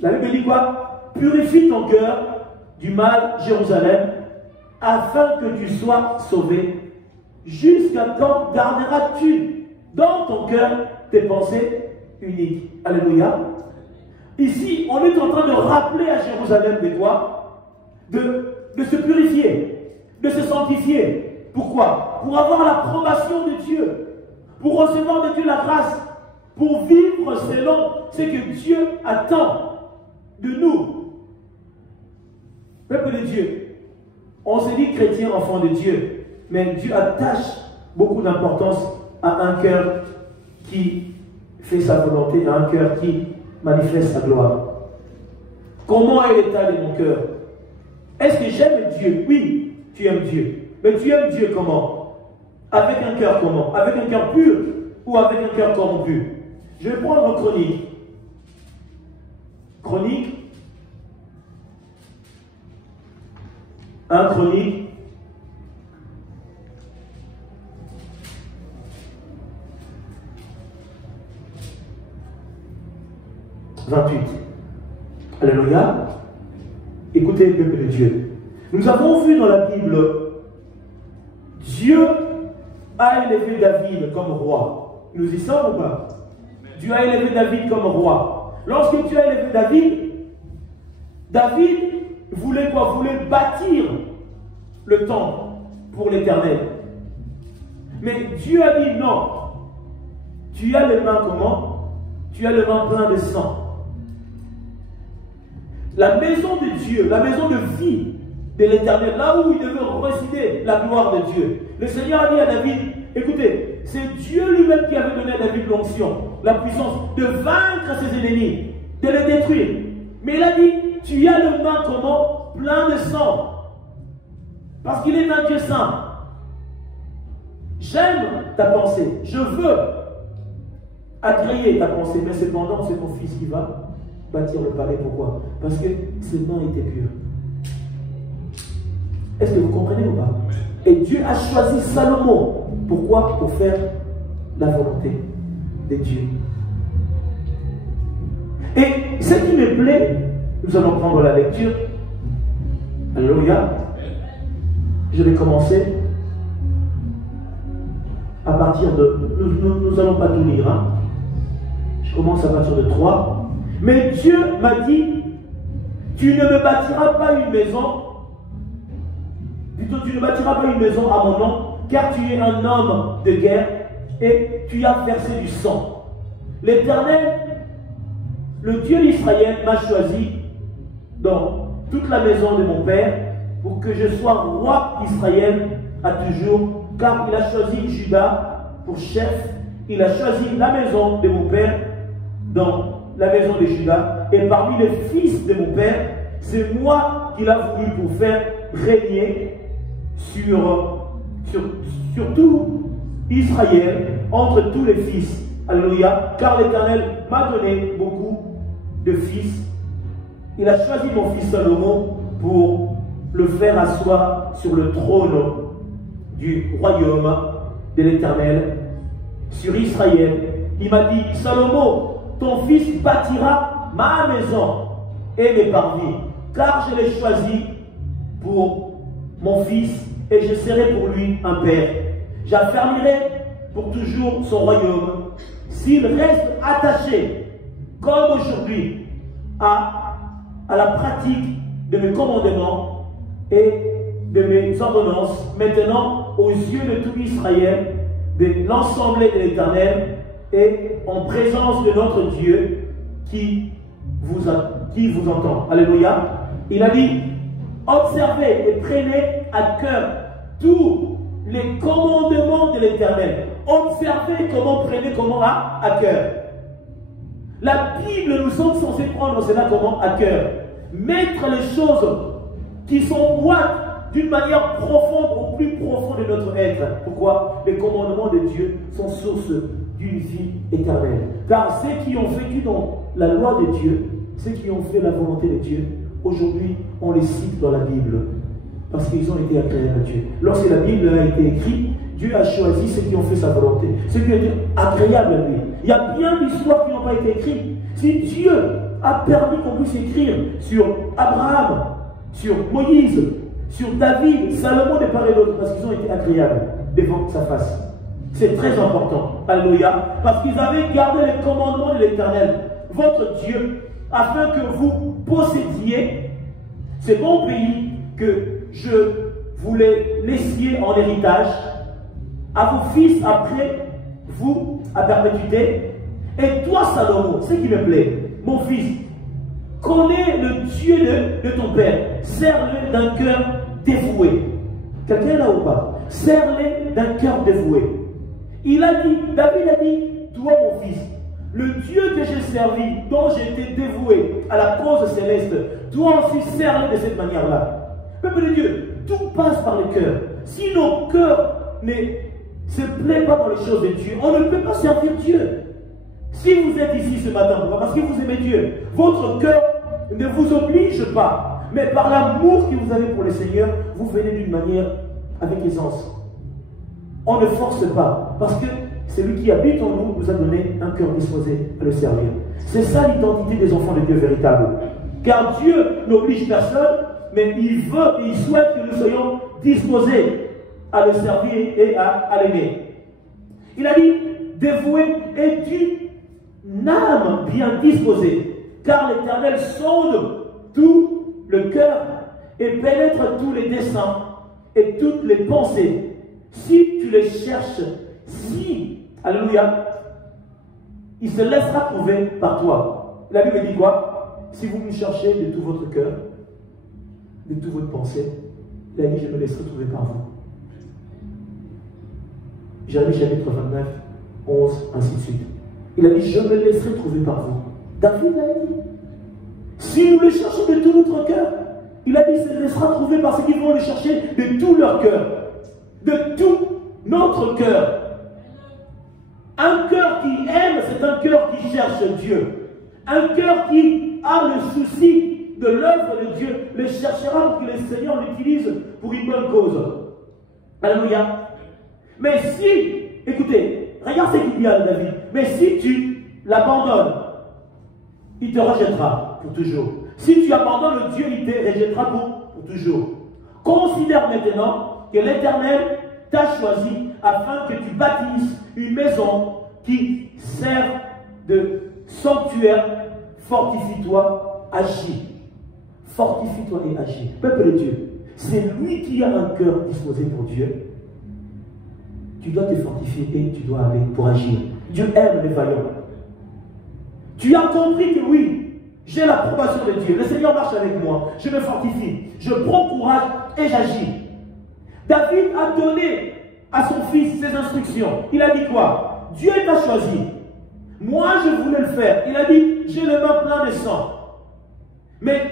La Bible dit quoi? Purifie ton cœur du mal, Jérusalem, afin que tu sois sauvé. Jusqu'à quand garderas-tu dans ton cœur tes pensées uniques? Alléluia. Ici, on est en train de rappeler à Jérusalem de quoi? De se purifier, de se sanctifier. Pourquoi? Pour avoir l'approbation de Dieu, pour recevoir de Dieu la grâce, pour vivre selon ce que Dieu attend de nous. Peuple de Dieu, on se dit chrétien, enfant de Dieu, mais Dieu attache beaucoup d'importance à un cœur qui fait sa volonté, à un cœur qui manifeste sa gloire. Comment est l'état de mon cœur? Est-ce que j'aime Dieu? Oui, tu aimes Dieu. Mais tu aimes Dieu comment? Avec un cœur comment? Avec un cœur pur ou avec un cœur corrompu? Je vais prendre Chronique. Chronique. 1 Chronique. « 28. Alléluia. Écoutez le peuple de Dieu. Nous avons vu dans la Bible, Dieu a élevé David comme roi. Nous y sommes ou pas? Dieu a élevé David comme roi. Lorsque Dieu a élevé David voulait quoi? Voulait bâtir le temple pour l'Éternel. Mais Dieu a dit non. Tu as les mains comment? Tu as les mains pleines de sang. La maison de Dieu, la maison de vie de l'Éternel, là où il devait résider la gloire de Dieu. Le Seigneur a dit à David, écoutez, c'est Dieu lui-même qui avait donné à David l'onction, la puissance de vaincre ses ennemis, de les détruire. Mais il a dit, tu as les mains comment? Plein de sang. Parce qu'il est un Dieu saint. j'aime ta pensée, je veux agréer ta pensée, mais cependant, c'est ton fils qui va bâtir le palais. Pourquoi? Parce que ses mains étaient pures. Est-ce que vous comprenez ou pas? Et Dieu a choisi Salomon. Pourquoi? Pour faire la volonté de Dieu. Et ce qui me plaît, nous allons prendre la lecture. Alléluia. Je vais commencer à partir de... Nous n'allons pas tout lire. Hein. Je commence à partir de 3. Mais Dieu m'a dit, tu ne me bâtiras pas une maison. Plutôt, tu ne bâtiras pas une maison à mon nom, car tu es un homme de guerre et tu as versé du sang. L'Éternel, le Dieu d'Israël, m'a choisi dans toute la maison de mon père pour que je sois roi d'Israël à toujours, car il a choisi Juda pour chef. Il a choisi la maison de mon père dans la maison de Juda, et parmi les fils de mon père, c'est moi qu'il a voulu pour faire régner sur tout Israël, entre tous les fils. Alléluia. Car l'Éternel m'a donné beaucoup de fils. Il a choisi mon fils Salomon pour le faire asseoir sur le trône du royaume de l'Éternel, sur Israël. Il m'a dit, Salomon, ton fils bâtira ma maison et mes parvis, car je l'ai choisi pour mon fils et je serai pour lui un père. J'affermirai pour toujours son royaume s'il reste attaché, comme aujourd'hui, à la pratique de mes commandements et de mes ordonnances, maintenant aux yeux de tout Israël, de l'ensemble de l'Éternel et en présence de notre Dieu qui vous entend. Alléluia. Il a dit, observez et prenez à cœur tous les commandements de l'Éternel. Observez comment à cœur. La Bible, nous sommes censés prendre cela comment à cœur. Mettre les choses qui sont boîtes d'une manière profonde, au plus profond de notre être. Pourquoi? Les commandements de Dieu sont source d'une vie éternelle. Car ceux qui ont vécu dans la loi de Dieu, ceux qui ont fait la volonté de Dieu, aujourd'hui, on les cite dans la Bible. Parce qu'ils ont été agréables à Dieu. Lorsque la Bible a été écrite, Dieu a choisi ceux qui ont fait sa volonté, ceux qui ont été agréables à lui. Il y a bien d'histoires qui n'ont pas été écrites. Si Dieu a permis qu'on puisse écrire sur Abraham, sur Moïse, sur David, Salomon de part et d'autre, parce qu'ils ont été agréables devant sa face. C'est très important. Alléluia. Parce qu'ils avaient gardé les commandements de l'Éternel, votre Dieu, afin que vous possédiez ce bon pays que je voulais laisser en héritage à vos fils après vous à perpétuité. Et toi, Salomon, ce qui me plaît, mon fils, connais le Dieu de ton père, serre-le d'un cœur dévoué. Quelqu'un est là ou pas? Serre-le d'un cœur dévoué. Il a dit, David a dit, toi mon fils, le Dieu que j'ai servi, dont j'ai été dévoué à la cause céleste, toi aussi serre-le de cette manière-là. Peuple de Dieu, tout passe par le cœur. Si nos cœurs ne se plaisent pas dans les choses de Dieu, on ne peut pas servir Dieu. Si vous êtes ici ce matin, pourquoi? Parce que vous aimez Dieu. Votre cœur ne vous oblige pas, mais par l'amour que vous avez pour le Seigneur, vous venez d'une manière avec aisance. On ne force pas, parce que celui qui habite en nous nous a donné un cœur disposé à le servir. C'est ça l'identité des enfants de Dieu véritables. Car Dieu n'oblige personne, mais il veut et il souhaite que nous soyons disposés à le servir et à l'aimer. Il a dit, dévoué et d'une âme bien disposée, car l'Éternel sonde tout le cœur et pénètre tous les desseins et toutes les pensées. Si tu les cherches, alléluia, il se laissera trouver par toi. La Bible dit quoi? Si vous me cherchez de tout votre cœur, de toute votre pensée, il a dit, je me laisserai trouver par vous. Jérémie chapitre 29, 11, ainsi de suite. Il a dit, je me laisserai trouver par vous. David l'a dit. Si nous le cherchons de tout notre cœur, il a dit, il se laissera trouver par ceux qui vont le chercher de tout leur cœur, de toute notre cœur. Un cœur qui aime, c'est un cœur qui cherche Dieu. Un cœur qui a le souci de l'œuvre de Dieu le cherchera pour que le Seigneur l'utilise pour une bonne cause. Alléluia. Mais si, écoutez, regarde ce qu'il dit à David. Mais si tu l'abandonnes, il te rejettera pour toujours. Si tu abandonnes le Dieu, il te rejettera pour toujours. Considère maintenant que l'Éternel t'a choisi afin que tu bâtisses une maison qui sert de sanctuaire. Fortifie-toi, agis. Fortifie-toi et agis. Peuple de Dieu, c'est lui qui a un cœur disposé pour Dieu. Tu dois te fortifier et tu dois aller pour agir. Dieu aime les vaillants. Tu as compris que oui, j'ai l'approbation de Dieu. Le Seigneur marche avec moi. Je me fortifie. Je prends courage et j'agis. David a donné à son fils ses instructions. Il a dit quoi? Dieu t'a choisi. Moi, je voulais le faire. Il a dit, j'ai le main plein de sang. Mais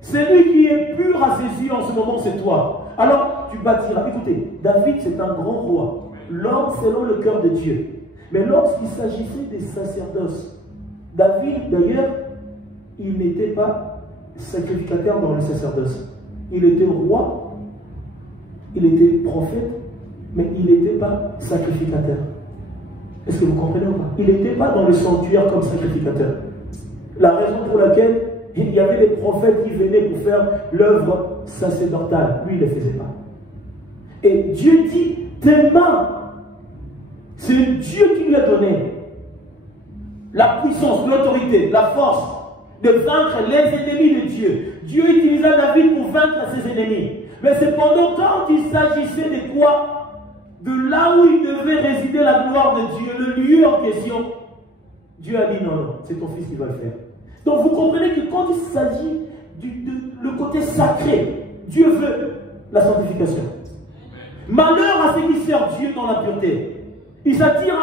celui qui est pur à ses yeux en ce moment, c'est toi. Alors, tu bâtiras. Écoutez, David, c'est un grand roi. L'homme selon le cœur de Dieu. Mais lorsqu'il s'agissait des sacerdoces, David, d'ailleurs, il n'était pas sacrificateur dans le sacerdoce. Il était roi, il était prophète, mais il n'était pas sacrificateur. Est-ce que vous comprenez ou pas? Il n'était pas dans le sanctuaire comme sacrificateur. La raison pour laquelle il y avait des prophètes qui venaient pour faire l'œuvre sacerdotale. Lui, il ne le faisait pas. Et Dieu dit, tes mains, c'est Dieu qui lui a donné la puissance, l'autorité, la force de vaincre les ennemis de Dieu. Dieu utilisa David pour vaincre ses ennemis. Mais cependant, quand il s'agissait de quoi? De là où il devait résider la gloire de Dieu, le lieu en question, Dieu a dit non, non, c'est ton fils qui va le faire. Donc vous comprenez que quand il s'agit le côté sacré, Dieu veut la sanctification. Malheur à ceux qui servent Dieu dans la pureté. Ils attirent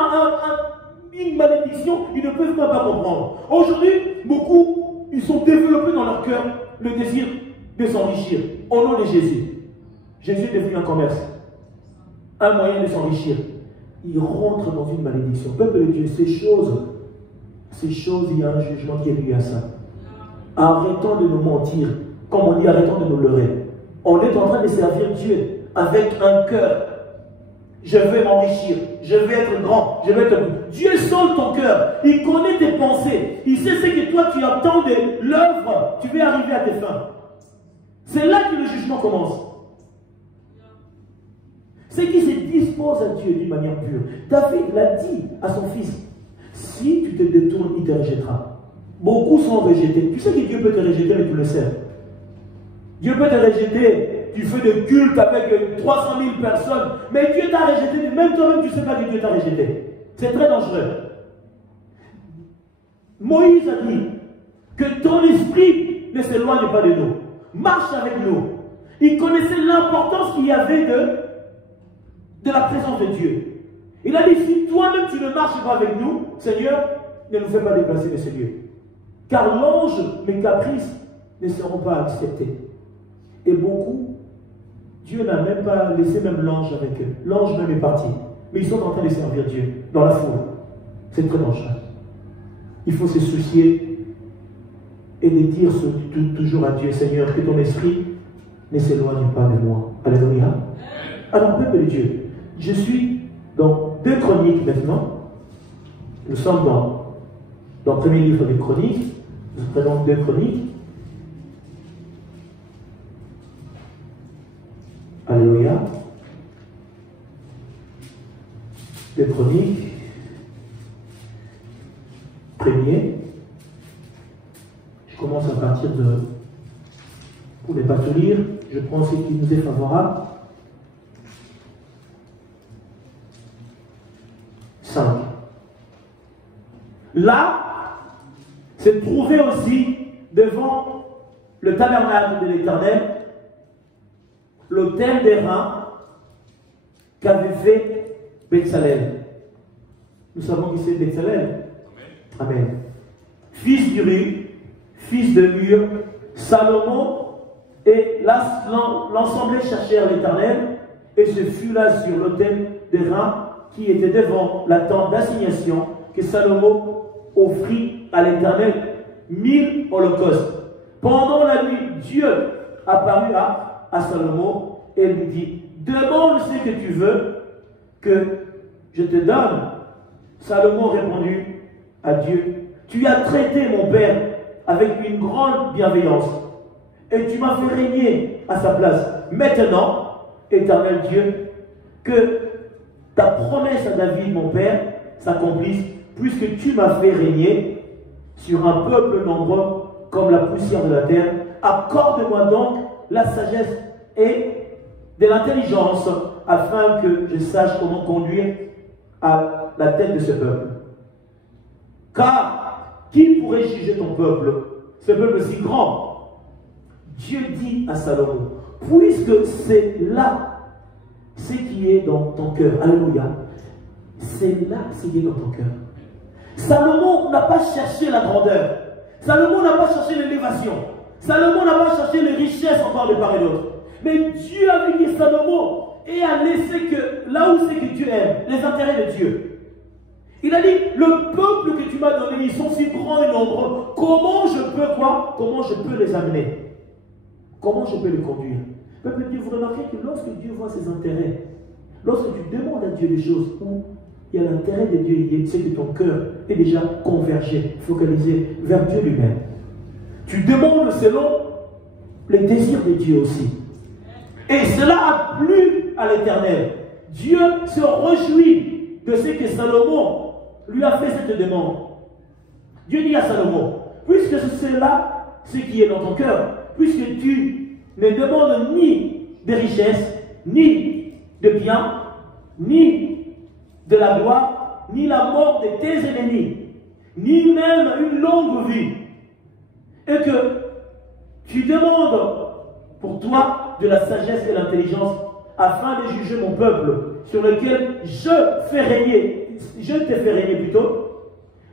une malédiction, ils ne peuvent pas comprendre. Aujourd'hui, beaucoup, ils sont développés dans leur cœur le désir de s'enrichir. Au nom de Jésus. Jésus est devenu un commerce. Un moyen de s'enrichir. Ils rentrent dans une malédiction. Peuple de Dieu, ces choses, il y a un jugement qui est lié à ça. Arrêtons de nous mentir. Comme on dit, arrêtons de nous leurrer. On est en train de servir Dieu avec un cœur. Je vais m'enrichir, je vais être grand, je vais être... Dieu sonde ton cœur, il connaît tes pensées, il sait ce que toi tu attends de l'œuvre, tu vas arriver à tes fins. C'est là que le jugement commence. C'est qui se dispose à Dieu d'une manière pure. David l'a dit à son fils, si tu te détournes, il te rejettera. Beaucoup sont rejetés. Tu sais que Dieu peut te rejeter, mais tu le sais. Dieu peut te rejeter. Tu fais des cultes avec 300 000 personnes, mais Dieu t'a rejeté. Même toi-même, tu ne sais pas que Dieu t'a rejeté. C'est très dangereux. Moïse a dit que ton esprit ne s'éloigne pas de nous. Marche avec nous. Il connaissait l'importance qu'il y avait de la présence de Dieu. Il a dit, si toi-même tu ne marches pas avec nous, Seigneur, ne nous fais pas déplacer de ce lieu. Car l'ange, mes caprices ne seront pas acceptés. Et beaucoup, Dieu n'a même pas laissé même l'ange avec eux. L'ange même est parti. Mais ils sont en train de servir Dieu dans la foule. C'est très dangereux. Il faut se soucier et de dire toujours à Dieu, Seigneur, que ton esprit ne s'éloigne pas de moi. Alléluia. Alors, peuple de Dieu, je suis dans 2 Chroniques maintenant. Nous sommes dans le premier livre des Chroniques. Nous prenons 2 Chroniques. Alléluia. 2 Chroniques. Premier. Je commence à partir de... Pour ne pas tout lire, je prends ce qui nous est favorable. 5. Là, c'est trouvé aussi devant le tabernacle de l'Éternel l'autel des reins qu'avait fait Bezalel. Nous savons qui c'est Bezalel. Amen. Fils d'Uri, fils de Hur, Salomon et l'ensemble cherchèrent l'Éternel, et ce fut là sur l'autel des reins qui étaient devant la tente d'assignation que Salomon offrit à l'Éternel 1000 holocaustes. Pendant la nuit, Dieu apparut à Salomon et lui dit, demande ce que tu veux que je te donne. Salomon répondit à Dieu, tu as traité mon père avec une grande bienveillance et tu m'as fait régner à sa place. Maintenant, Éternel Dieu, que ta promesse à David, mon père, s'accomplisse, puisque tu m'as fait régner sur un peuple nombreux comme la poussière de la terre. Accorde-moi donc la sagesse et de l'intelligence afin que je sache comment conduire à la tête de ce peuple. Car qui pourrait juger ton peuple, ce peuple si grand? Dieu dit à Salomon, puisque c'est là ce qui est dans ton cœur, alléluia, c'est là ce qui est dans ton cœur. Salomon n'a pas cherché la grandeur, Salomon n'a pas cherché l'élévation, Salomon n'a pas cherché les richesses encore de part et d'autre. Mais Dieu a vu Salomon et a laissé que là où c'est que Dieu aime, les intérêts de Dieu. Il a dit, le peuple que tu m'as donné, ils sont si grands et nombreux, comment je peux quoi? Comment je peux les amener? Comment je peux les conduire? Peuple de Dieu, vous remarquez que lorsque Dieu voit ses intérêts, lorsque tu demandes à Dieu des choses où il y a l'intérêt de Dieu, c'est que ton cœur est déjà convergé, focalisé vers Dieu lui-même. Tu demandes selon les désirs de Dieu aussi. Et cela a plu à l'Éternel. Dieu se réjouit de ce que Salomon lui a fait cette demande. Dieu dit à Salomon, puisque c'est là ce qui est dans ton cœur, puisque tu ne demandes ni de richesses, ni de biens, ni de la gloire, ni la mort de tes ennemis, ni même une longue vie, et que tu demandes pour toi de la sagesse et l'intelligence afin de juger mon peuple sur lequel je te fais régner plutôt,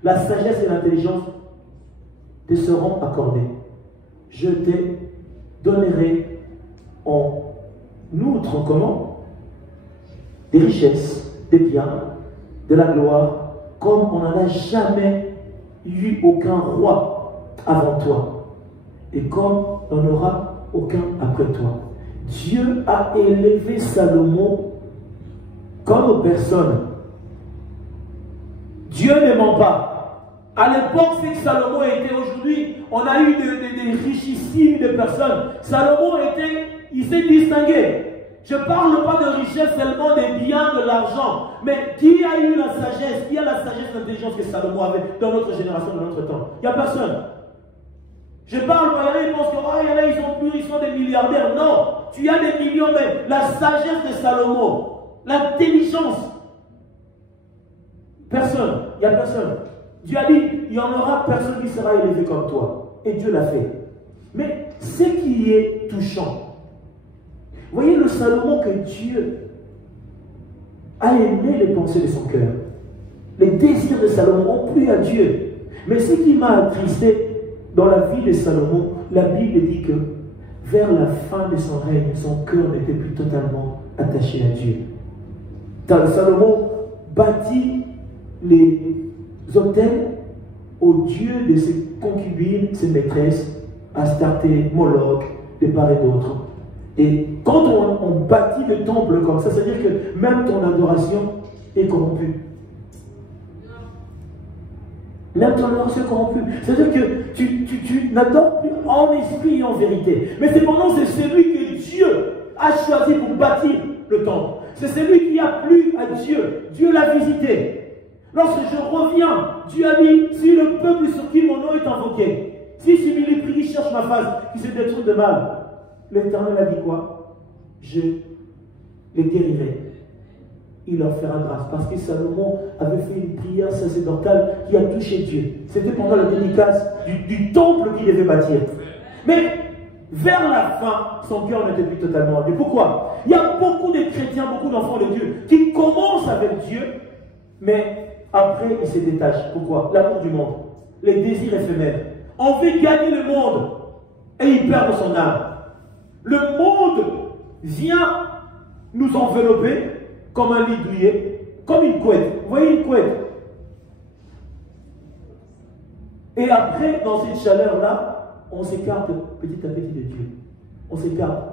la sagesse et l'intelligence te seront accordées. Je te donnerai en outre comment? Des richesses, des biens, de la gloire, comme on n'en a jamais eu aucun roi avant toi, et comme on n'aura aucun après toi. Dieu a élevé Salomon comme personne. Dieu ne ment pas. À l'époque, c'est que Salomon était aujourd'hui, on a eu des richissimes de personnes. Salomon il s'est distingué. Je ne parle pas de richesse seulement des biens, de l'argent, mais qui a eu la sagesse, qui a la sagesse, l'intelligence que Salomon avait dans notre génération, dans notre temps? Il n'y a personne. Je parle, il y en a, ils pensent que ils sont des milliardaires. Non, tu as des millions, mais la sagesse de Salomon, l'intelligence, personne, il n'y a personne. Dieu a dit, il n'y en aura personne qui sera élevé comme toi. Et Dieu l'a fait. Mais ce qui est touchant, voyez le Salomon que Dieu a aimé les pensées de son cœur. Les désirs de Salomon ont plu à Dieu. Mais ce qui m'a attristé dans la vie de Salomon, la Bible dit que vers la fin de son règne, son cœur n'était plus totalement attaché à Dieu. Salomon bâtit les autels aux dieux de ses concubines, ses maîtresses, Astarté, Moloch, de part et d'autre. Et quand on bâtit le temple comme ça, c'est-à-dire que même ton adoration est corrompue. Même ton adoration est corrompue. C'est-à-dire que tu n'adores plus en esprit et en vérité. Mais cependant, c'est celui que Dieu a choisi pour bâtir le temple. C'est celui qui a plu à Dieu. Dieu l'a visité. Lorsque je reviens, Dieu a dit, si le peuple sur qui mon nom est invoqué, si celui qui prie, qui cherche ma face, qui se détruit de mal, l'Éternel a dit quoi? Je les guérirai. Il leur fera grâce. Parce que Salomon avait fait une prière sacerdotale qui a touché Dieu. C'était pendant la dédicace du temple qu'il devait bâtir. Mais vers la fin, son cœur n'était plus totalement en Dieu. Pourquoi? Il y a beaucoup de chrétiens, beaucoup d'enfants de Dieu qui commencent avec Dieu, mais après ils se détachent. Pourquoi? L'amour du monde, les désirs éphémères. On veut gagner le monde et il perd son âme. Le monde vient nous envelopper comme un lit douillet, comme une couette. Vous voyez une couette? Et après, dans cette chaleur-là, on s'écarte petit à petit de Dieu. On s'écarte.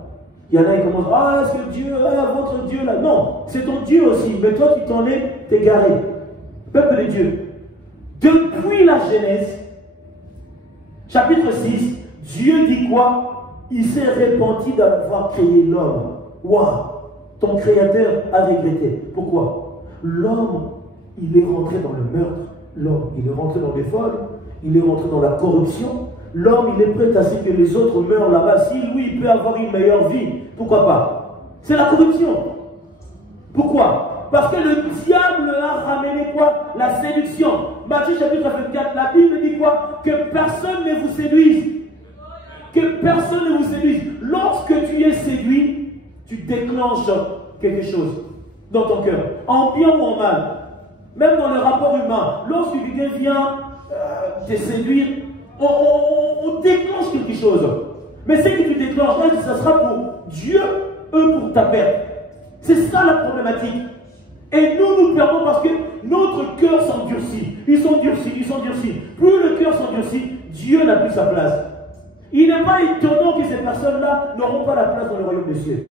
Il y en a qui commencent, ah, est-ce que Dieu, votre Dieu là? Non, c'est ton Dieu aussi, mais toi tu t'en es égaré. Peuple de Dieu. Depuis la Genèse, chapitre 6, Dieu dit quoi? Il s'est repenti d'avoir créé l'homme. Waouh! Ton créateur a regretté. Pourquoi? L'homme, il est rentré dans le meurtre. L'homme, il est rentré dans les vols. Il est rentré dans la corruption. L'homme, il est prêt à ce que les autres meurent là-bas. Si lui, il peut avoir une meilleure vie, pourquoi pas? C'est la corruption. Pourquoi? Parce que le diable a ramené quoi? La séduction. Matthieu chapitre 24, la Bible dit quoi? Que personne ne vous séduise. Que personne ne vous séduise. Lorsque tu es séduit, tu déclenches quelque chose dans ton cœur, en bien ou en mal. Même dans le rapport humain, lorsque quelqu'un vient te séduire, on déclenche quelque chose. Mais ce que tu déclenches là, ça sera pour Dieu, pour ta perte. C'est ça la problématique. Et nous perdons parce que notre cœur s'endurcit. Ils sont durcis. Plus le cœur s'endurcit, Dieu n'a plus sa place. Il n'est pas étonnant que ces personnes-là n'auront pas la place dans le royaume des cieux.